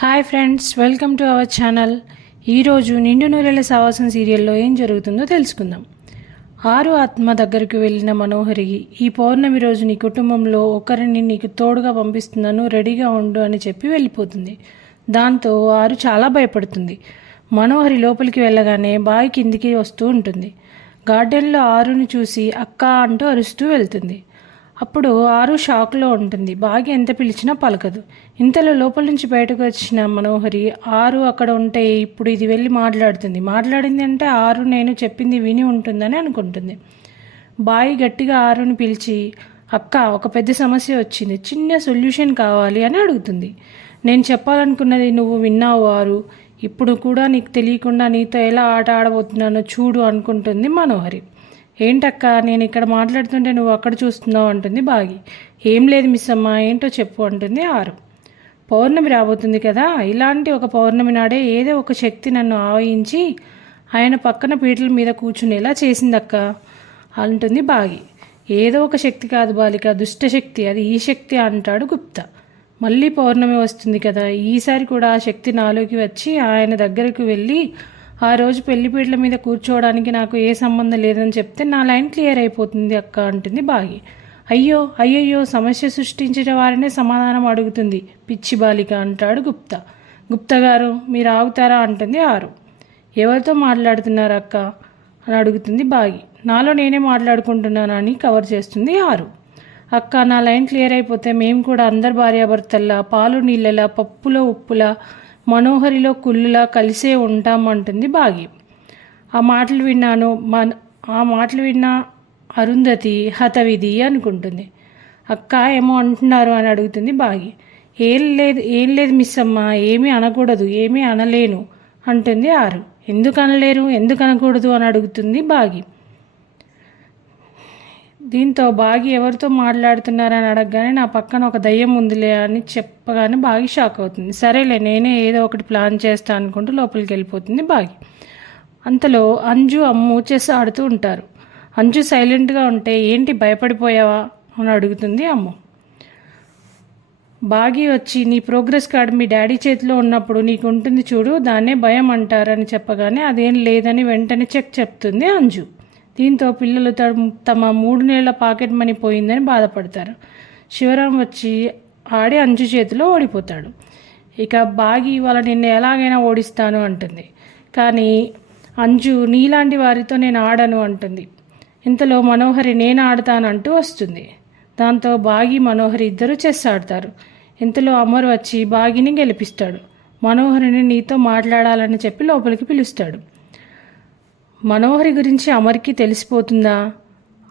Hi friends welcome to our channel. ఈరోజు నిండు నూరెల సావాసం సీరియల్లో ఏం జరుగుతుందో తెలుసుకుందాం. ఆరు ఆత్మ దగ్గరికి వెళ్ళిన మనోహరి ఈ పౌర్ణమి రోజు నీ కుటుంబంలో ఒకరిని నీకు తోడుగా పంపిస్తున్నాను రెడీగా ఉండు అని చెప్పి వెళ్ళిపోతుంది. దాంతో ఆరు చాలా భయపడుతుంది. మనోహరి లోపలికి వెళ్ళగానే బావి కిందికి వస్తూ ఉంటుంది. గార్డెన్లో ఆరుని చూసి అక్క అంటూ అరుస్తూ వెళ్తుంది. అప్పుడు ఆరు షాక్లో ఉంటుంది. బాగి ఎంత పిలిచినా పలకదు. ఇంతలో లోపల నుంచి బయటకు వచ్చిన మనోహరి ఆరు అక్కడ ఉంటే ఇప్పుడు ఇది వెళ్ళి మాట్లాడుతుంది. మాట్లాడింది అంటే ఆరు నేను చెప్పింది విని ఉంటుందని అనుకుంటుంది. బాయి గట్టిగా ఆరుని పిలిచి అక్క ఒక పెద్ద సమస్య వచ్చింది. చిన్న సొల్యూషన్ కావాలి అని అడుగుతుంది. నేను చెప్పాలనుకున్నది నువ్వు విన్నావు ఆరు. ఇప్పుడు కూడా నీకు తెలియకుండా నీతో ఎలా ఆట ఆడబోతున్నానో చూడు అనుకుంటుంది మనోహరి. ఏంటక్క నేను ఇక్కడ మాట్లాడుతుంటే నువ్వు అక్కడ చూస్తున్నావు అంటుంది బాగి. ఏం లేదు మిస్ అమ్మ ఏంటో చెప్పు అంటుంది ఆరు. పౌర్ణమి రాబోతుంది కదా ఇలాంటి ఒక పౌర్ణమి నాడే ఏదో ఒక శక్తి నన్ను ఆవహించి ఆయన పక్కన పీటల మీద కూర్చునేలా చేసిందక్క అంటుంది బాగి. ఏదో ఒక శక్తి కాదు బాలిక దుష్టశక్తి అది ఈ శక్తి అంటాడు గుప్తా. మళ్ళీ పౌర్ణమి వస్తుంది కదా ఈసారి కూడా ఆ శక్తి నాలోకి వచ్చి ఆయన దగ్గరకు వెళ్ళి ఆ రోజు పెళ్ళిపీటల మీద కూర్చోవడానికి నాకు ఏ సంబంధం లేదని చెప్తే నా లైన్ క్లియర్ అయిపోతుంది అక్క అంటుంది బాగి. అయ్యో అయ్యయ్యో సమస్య సృష్టించిన వారినే సమాధానం అడుగుతుంది పిచ్చి బాలిక అంటాడు గుప్తా. గుప్తా గారు మీరు ఆగుతారా అంటుంది ఆరు. ఎవరితో మాట్లాడుతున్నారు అక్క? అని అడుగుతుంది బాగి. నాలో నేనే మాట్లాడుకుంటున్నానని కవర్ చేస్తుంది ఆరు. అక్క నా లైన్ క్లియర్ అయిపోతే మేము కూడా అందరు భార్యాభర్తల్లా పాలు నీళ్ళలా పప్పులో ఉప్పులా మనోహరిలో కుళ్ళులా కలిసే ఉంటామంటుంది బాగి. ఆ మాటలు విన్నాను మన ఆ మాటలు విన్నా అరుంధతి హతవిధి అనుకుంటుంది. అక్క ఏమో అంటున్నారు అని అడుగుతుంది బాగి. ఏం లేదు ఏం లేదు మిస్ అమ్మ ఏమీ అనకూడదు ఏమీ అనలేను అంటుంది ఆరు. ఎందుకు అనలేరు ఎందుకు అనకూడదు అని అడుగుతుంది బాగి. దీంతో బాగి ఎవరితో మాట్లాడుతున్నారని అడగగానే నా పక్కన ఒక దయ్యం ఉందిలే అని చెప్పగానే బాగి షాక్ అవుతుంది. సరేలే నేనే ఏదో ఒకటి ప్లాన్ చేస్తా అనుకుంటూ లోపలికి వెళ్ళిపోతుంది బాగి. అంతలో అంజు అమ్ము చెస్ ఆడుతూ ఉంటారు. అంజు సైలెంట్గా ఉంటే ఏంటి భయపడిపోయావా? అని అడుగుతుంది అమ్ము. బాగి వచ్చి నీ ప్రోగ్రెస్ కార్డు మీ డాడీ చేతిలో ఉన్నప్పుడు నీకు ఉంటుంది చూడు దాన్నే భయం అంటారని చెప్పగానే అదేం లేదని వెంటనే చెక్ చెప్తుంది అంజు. దీంతో పిల్లలు తమ మూడు నెలల పాకెట్ మనీ పోయిందని బాధపడతారు. శివరాం వచ్చి ఆడి అంజు చేతిలో ఓడిపోతాడు. ఇక బాగి వాళ్ళ నిన్ను ఎలాగైనా ఓడిస్తాను అంటుంది. కానీ అంజు నీలాంటి వారితో నేను ఆడను అంటుంది. ఇంతలో మనోహరి నేను ఆడతానంటూ వస్తుంది. దాంతో బాగి మనోహరి ఇద్దరు చెస్ ఆడతారు. ఇంతలో అమర్ వచ్చి బాగిని గెలిపిస్తాడు. మనోహరిని నీతో మాట్లాడాలని చెప్పి లోపలికి పిలుస్తాడు. మనోహరి గురించి అమర్కి తెలిసిపోతుందా?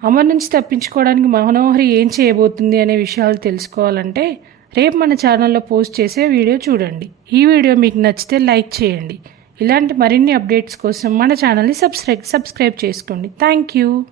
అమర్ నుంచి తప్పించుకోవడానికి మనోహరి ఏం చేయబోతుంది అనే విషయాలు తెలుసుకోవాలంటే రేపు మన ఛానల్లో పోస్ట్ చేసే వీడియో చూడండి. ఈ వీడియో మీకు నచ్చితే లైక్ చేయండి. ఇలాంటి మరిన్ని అప్డేట్స్ కోసం మన ఛానల్ని సబ్స్క్రైబ్ సబ్స్క్రైబ్ చేసుకోండి. Thank you.